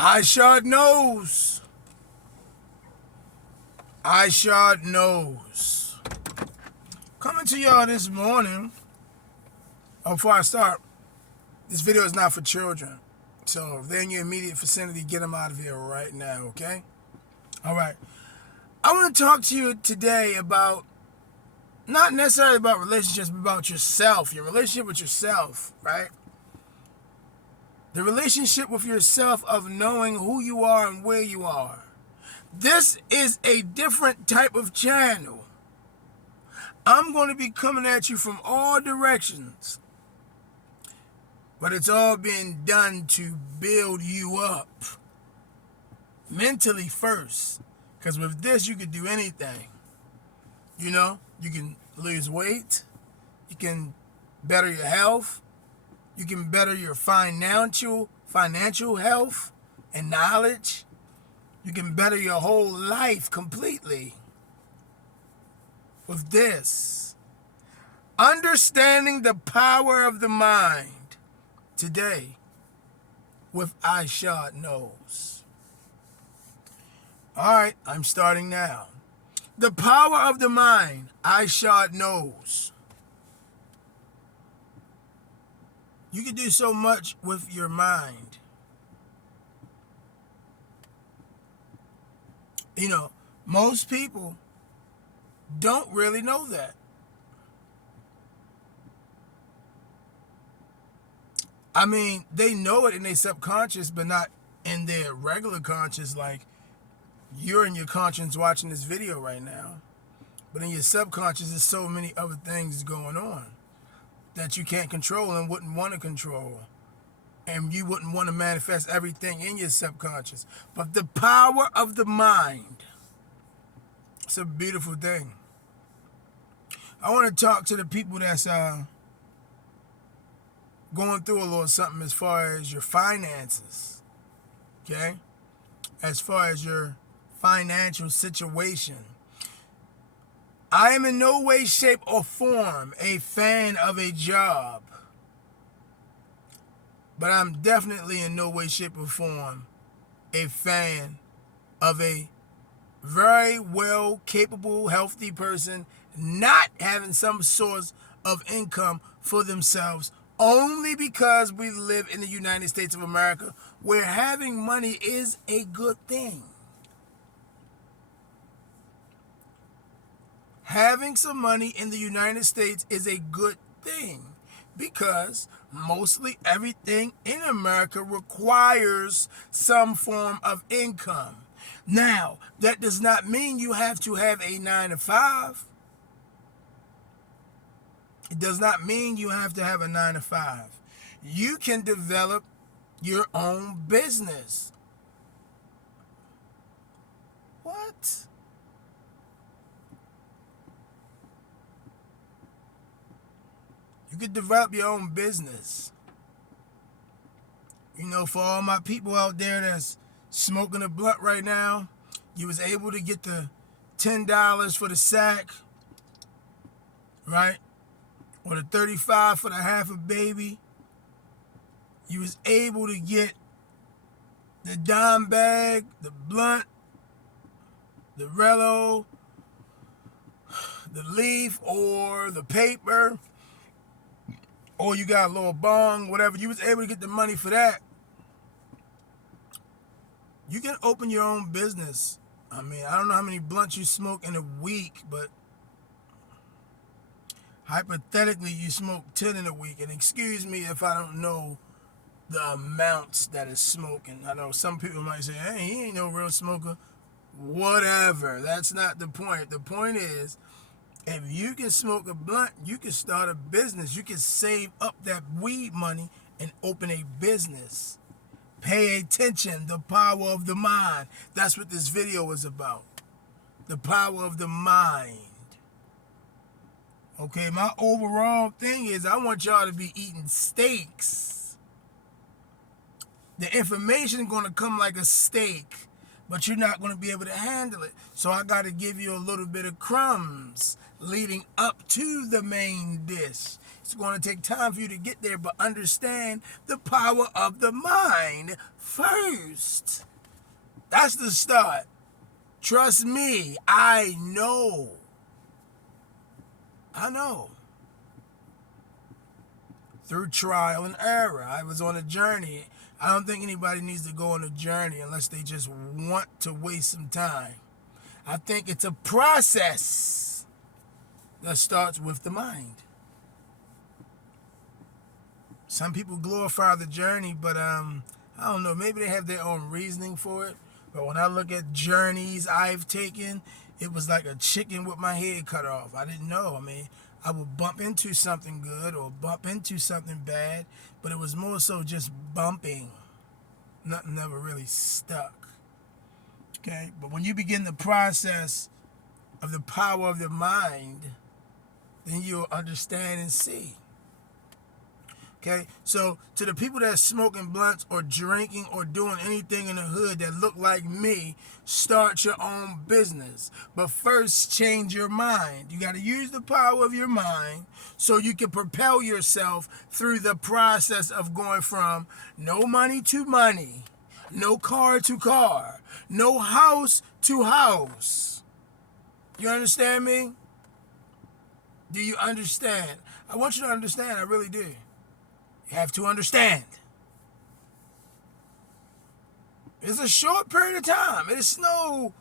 ISHAD knows. ISHAD knows. Coming to y'all this morning. Before I start, this video is not for children. So if they're in your immediate vicinity, get them out of here right now, okay? All right. I want to talk to you today about, not necessarily about relationships, but about yourself, your relationship with yourself, right? The relationship with yourself of knowing who you are and where you are. This is a different type of channel. I'm going to be coming at you from all directions. But it's all being done to build you up. Mentally first. Because with this, you can do anything. You know, you can lose weight. You can better your health. You can better your financial health and knowledge. You can better your whole life completely with this. Understanding the power of the mind today with ISHAD knows. All right, I'm starting now. The power of the mind, ISHAD knows. You can do so much with your mind. You know, most people don't really know that. I mean, they know it in their subconscious, but not in their regular conscious, like you're in your conscience watching this video right now. But in your subconscious, there's so many other things going on that you can't control and wouldn't want to control. And you wouldn't want to manifest everything in your subconscious. But the power of the mind, it's a beautiful thing. I want to talk to the people that's going through a little something as far as your finances. Okay? As far as your financial situation. I am in no way, shape, or form a fan of a job. But I'm definitely in no way, shape, or form a fan of a very well capable, healthy person not having some source of income for themselves only because we live in the United States of America where having money is a good thing. Having some money in the United States is a good thing because mostly everything in America requires some form of income. Now, that does not mean you have to have a 9-to-5. It does not mean you have to have a 9-to-5. You can develop your own business. What? You could develop your own business. You know, for all my people out there that's smoking a blunt right now, you was able to get the $10 for the sack, right? Or the $35 for the half a baby. You was able to get the dime bag, the blunt, the Rello, the leaf, or the paper. Or you got a little bong, whatever. You was able to get the money for that. You can open your own business. I mean, I don't know how many blunts you smoke in a week, but hypothetically, you smoke 10 in a week. And excuse me if I don't know the amounts that is smoking. I know some people might say, hey, he ain't no real smoker. Whatever. That's not the point. The point is, if you can smoke a blunt, you can start a business. You can save up that weed money and open a business. Pay attention, the power of the mind. That's what this video is about. The power of the mind. Okay, my overall thing is I want y'all to be eating steaks. The information is going to come like a steak, but you're not going to be able to handle it. So I got to give you a little bit of crumbs leading up to the main dish. It's going to take time for you to get there, but understand the power of the mind first. That's the start. Trust me, I know. I know. Through trial and error, I was on a journey. I don't think anybody needs to go on a journey unless they just want to waste some time. I think it's a process that starts with the mind. Some people glorify the journey, but I don't know, maybe they have their own reasoning for it. But when I look at journeys I've taken, it was like a chicken with my head cut off. I didn't know. I mean, I would bump into something good or bump into something bad, but it was more so just bumping. Nothing ever really stuck. Okay? But when you begin the process of the power of the mind, then you'll understand and see. Okay, so to the people that's smoking blunts or drinking or doing anything in the hood that look like me, start your own business. But first, change your mind. You got to use the power of your mind so you can propel yourself through the process of going from no money to money, no car to car, no house to house. You understand me? Do you understand? I want you to understand, I really do. You have to understand. It's a short period of time. It's no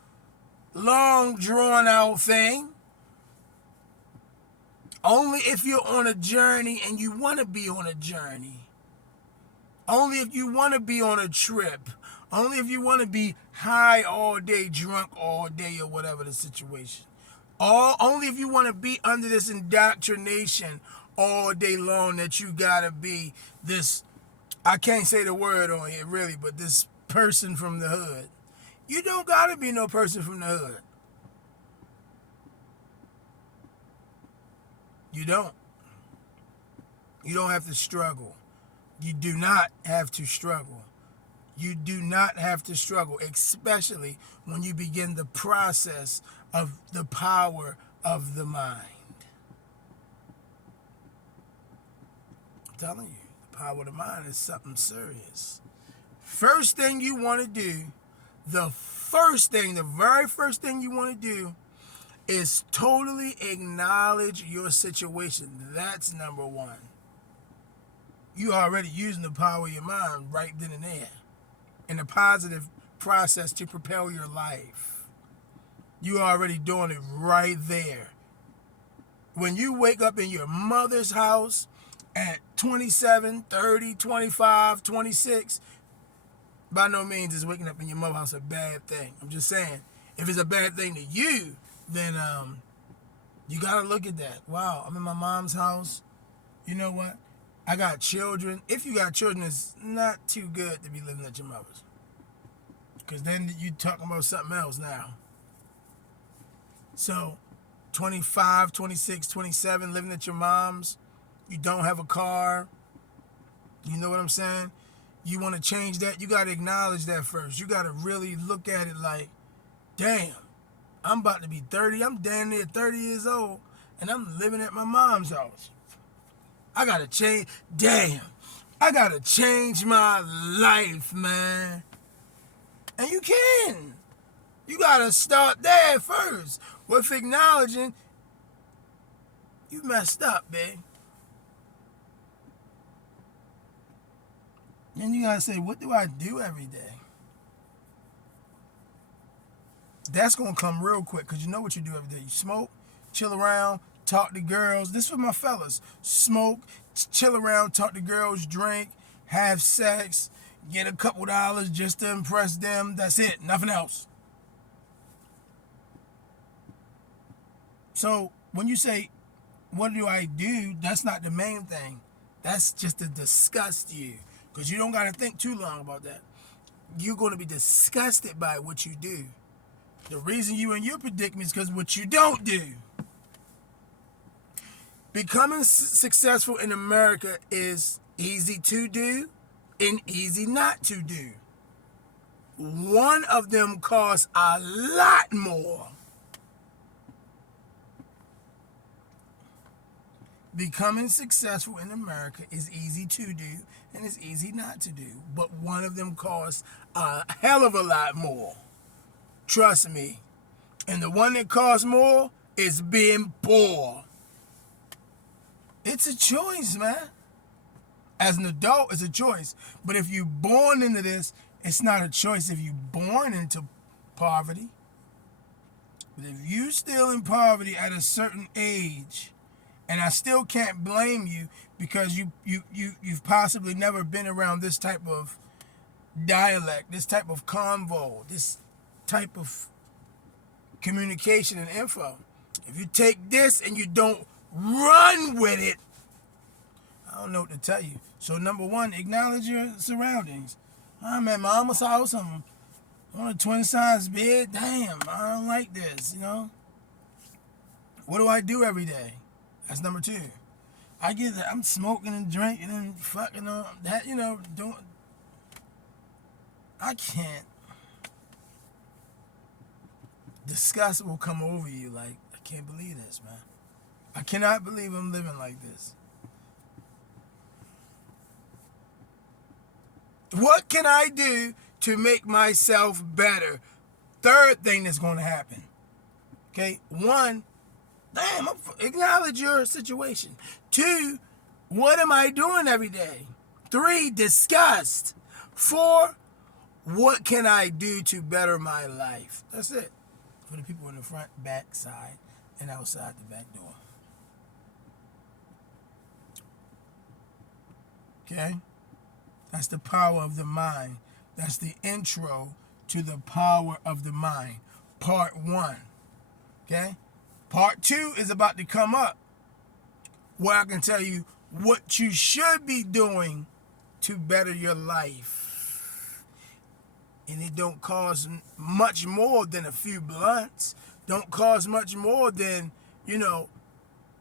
long, drawn-out thing. Only if you're on a journey and you want to be on a journey. Only if you want to be on a trip. Only if you want to be high all day, drunk all day, or whatever the situation. Only if you want to be under this indoctrination all day long that you gotta be this, I can't say the word on here really, but this person from the hood. You don't gotta be no person from the hood. You don't. You don't have to struggle. You do not have to struggle. You do not have to struggle, especially when you begin the process of the power of the mind. I'm telling you, the power of the mind is something serious. First thing you want to do, the very first thing you want to do is totally acknowledge your situation. That's number one. You already using the power of your mind right then and there in a positive process to propel your life. You already doing it right there. When you wake up in your mother's house at 27, 30, 25, 26, by no means is waking up in your mother's house a bad thing. I'm just saying, if it's a bad thing to you, then you got to look at that. Wow, I'm in my mom's house. You know what? I got children. If you got children, it's not too good to be living at your mother's. Because then you talking about something else now. So, 25, 26, 27, living at your mom's. You don't have a car. You know what I'm saying? You want to change that, you got to acknowledge that first. You got to really look at it like, damn, I'm about to be 30. I'm damn near 30 years old, and I'm living at my mom's house. I got to change. Damn, I got to change my life, man. And you can. You got to start there first with acknowledging you messed up, babe. Then you gotta say, what do I do every day? That's gonna come real quick, because you know what you do every day. You smoke, chill around, talk to girls. This is for my fellas. Smoke, chill around, talk to girls, drink, have sex, get a couple dollars just to impress them. That's it, nothing else. So when you say, what do I do? That's not the main thing. That's just to disgust you. Because you don't got to think too long about that. You're going to be disgusted by what you do. The reason you in your predicament is because what you don't do. Becoming successful in America is easy to do and easy not to do. One of them costs a lot more. becoming successful in America is easy to do and it's easy not to do. But one of them costs a hell of a lot more. Trust me. And the one that costs more is being poor. It's a choice, man. As an adult, it's a choice. But if you're born into this, it's not a choice if you're born into poverty. But if you're still in poverty at a certain age, and I still can't blame you because you've possibly never been around this type of dialect, this type of convo, this type of communication and info. If you take this and you don't run with it, I don't know what to tell you. So number one, acknowledge your surroundings. I'm at my mama's house. I'm on a twin-size bed. Damn, I don't like this, you know. What do I do every day? That's number two. I'm smoking and drinking and fucking on that, you know, I can't. Disgust will come over you like, I can't believe this, man. I cannot believe I'm living like this. What can I do to make myself better? Third thing that's going to happen. Okay, one, acknowledge your situation. Two, what am I doing every day? Three, disgust. Four, what can I do to better my life? That's it. For the people in the front, back, side, and outside the back door. Okay? That's the power of the mind. That's the intro to the power of the mind. Part 1. Okay? Part 2 is about to come up, where I can tell you what you should be doing to better your life. And it don't cost much more than a few blunts. Don't cost much more than,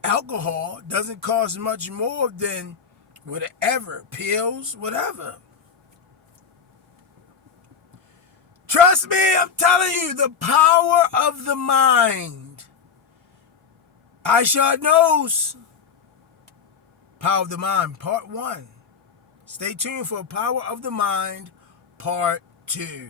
alcohol. Doesn't cost much more than whatever, pills, whatever. Trust me, I'm telling you, the power of the mind. ISHAD knows. Power of the Mind, Part 1. Stay tuned for Power of the Mind, Part 2.